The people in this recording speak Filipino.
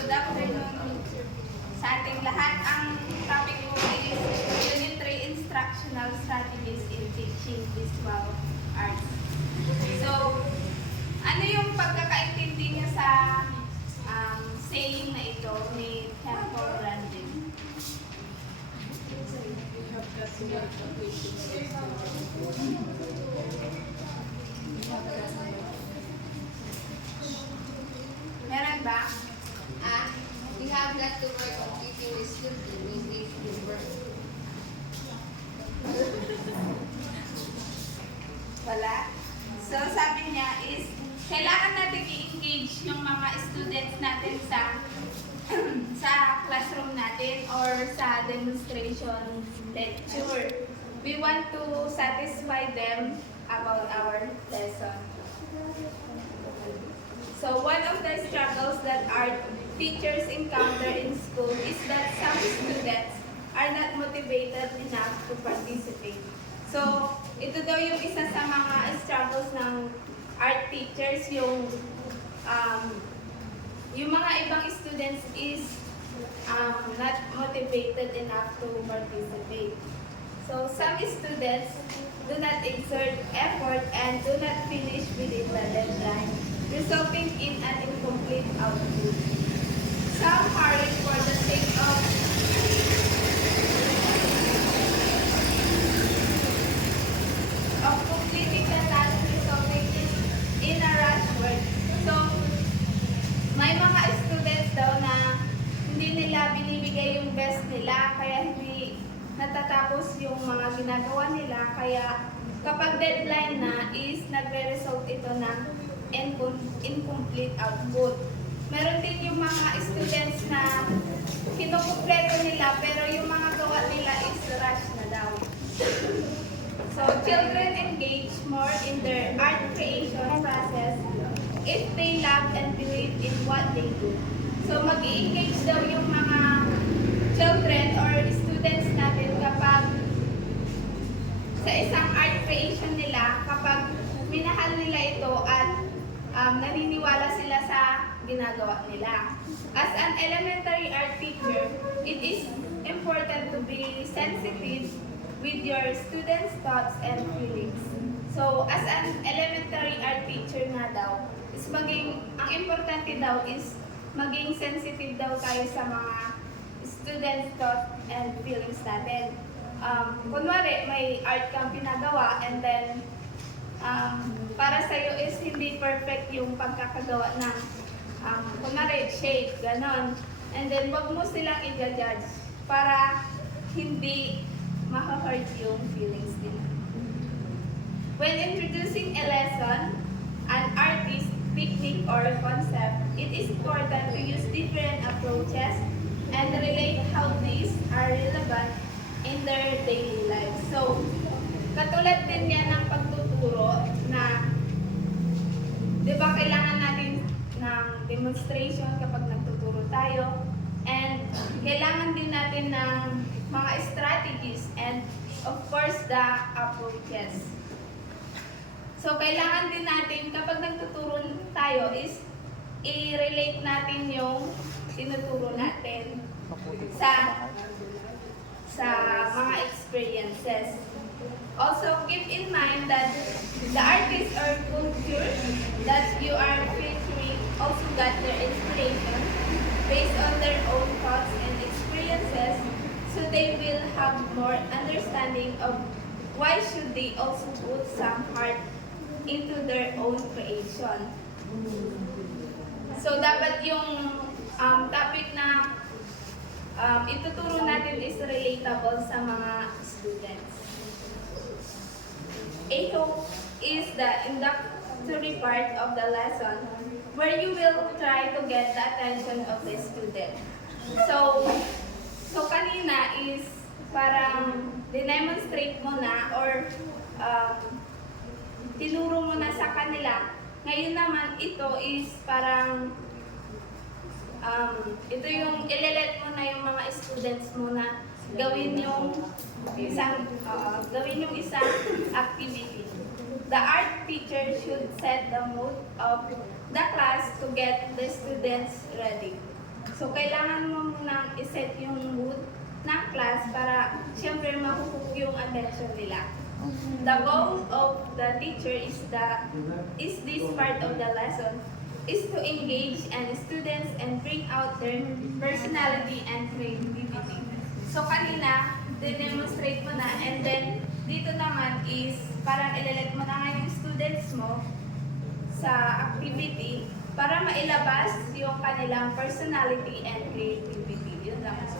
Good afternoon sa ating lahat. Ang topic ko is Unit 3 Instructional Strategies in Teaching Visual Arts. So, ano yung pagkakaintindi niya sa saying na ito ni Temple Grandin? Meron ba? We have got to work on keeping the children engaged in work. Wala. So, sabi niya is, kailangan natin i-engage yung mga students natin sa sa classroom natin or sa demonstration lecture. We want to satisfy them about our lesson. So, one of the struggles that our teachers encounter in school is that some students are not motivated enough to participate. So, ito daw yung isa sa mga struggles ng art teachers, yung mga ibang students is not motivated enough to participate. So, some students do not exert effort and do not finish within the deadline, resulting in an incomplete output. Some hurry for the sake of completing the task, resulting in a rush work. So, may mga students daw na hindi nila binibigay yung best nila, kaya hindi natatapos yung mga ginagawa nila, kaya kapag deadline na is nagre-result ito ng incomplete output. Meron din yung mga students na kinukumpleto nila pero yung mga gawa nila is rush na daw. So, children engage more in their art creation process if they love and believe in what they do. So, mag-i-engage daw yung mga children or students natin kapag sa isang art creation nila, kapag minahal nila ito at naniniwala sila sa ginagawa nila. As an elementary art teacher, it is important to be sensitive with your students' thoughts and feelings. So, as an elementary art teacher nga daw, ang importante daw is maging sensitive daw tayo sa mga students' thoughts and feelings natin. Kunwari, may art kang pinagawa and then para sa'yo is hindi perfect yung pagkakagawa ng kunwari, shape, ganon. And then, wag mo silang i-judge para hindi ma-hurt yung feelings nila. When introducing a lesson, an artist, technique, or concept, it is important to use different approaches and relate how these are relevant in their daily lives. So, katulad din yan ng pagtuturo na, di ba kailangan natin ng demonstration kapag nagtuturo tayo, and kailangan din natin ng mga strategies and of course the approaches. So, kailangan din natin kapag nagtuturo tayo is i-relate natin yung tinuturo natin sa mga experiences. Also, keep in mind that the artist or culture that you are featuring also got their inspiration based on their own thoughts and experiences, so they will have more understanding of why should they also put some heart into their own creation. So, dapat yung topic na ituturo natin is relatable sa mga students. A hope is the introductory part of the lesson where you will try to get the attention of the student. So kanina is parang dinemonstrate mo na or tinuro mo na sa kanila. Ngayon naman ito is parang ito yung ile-let mo na yung mga students mo na gawin yung isang activity. The art teacher should set the mood of the class to get the students ready. So, kailangan mo munang iset yung mood ng class para siyempre makukuha yung attention nila. The goal of the teacher is this part of the lesson is to engage and students and bring out their personality and creativity. So kanina, demonstrate mo na, and then dito naman is parang ilalet mo na nga yung students mo sa activity para mailabas yung kanilang personality and creativity. Yun lang ang